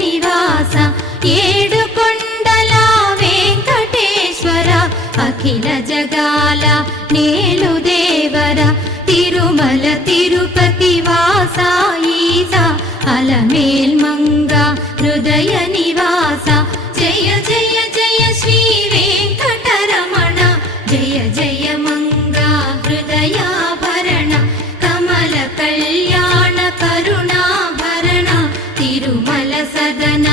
నివాస ఏడుకొండల వెంకటేశ్వర అఖిల జగాల నేలు దేవర తిరుమల తిరుపతి వాస ఈస అలమేల్ మంగ హృదయ నివాస జయ జయ జయ శ్రీ వెంకటరమణ జయ జయ మంగ హృదయాభరణ కమల కళ్యాణ కరుణాభరణ తిరుమల సదన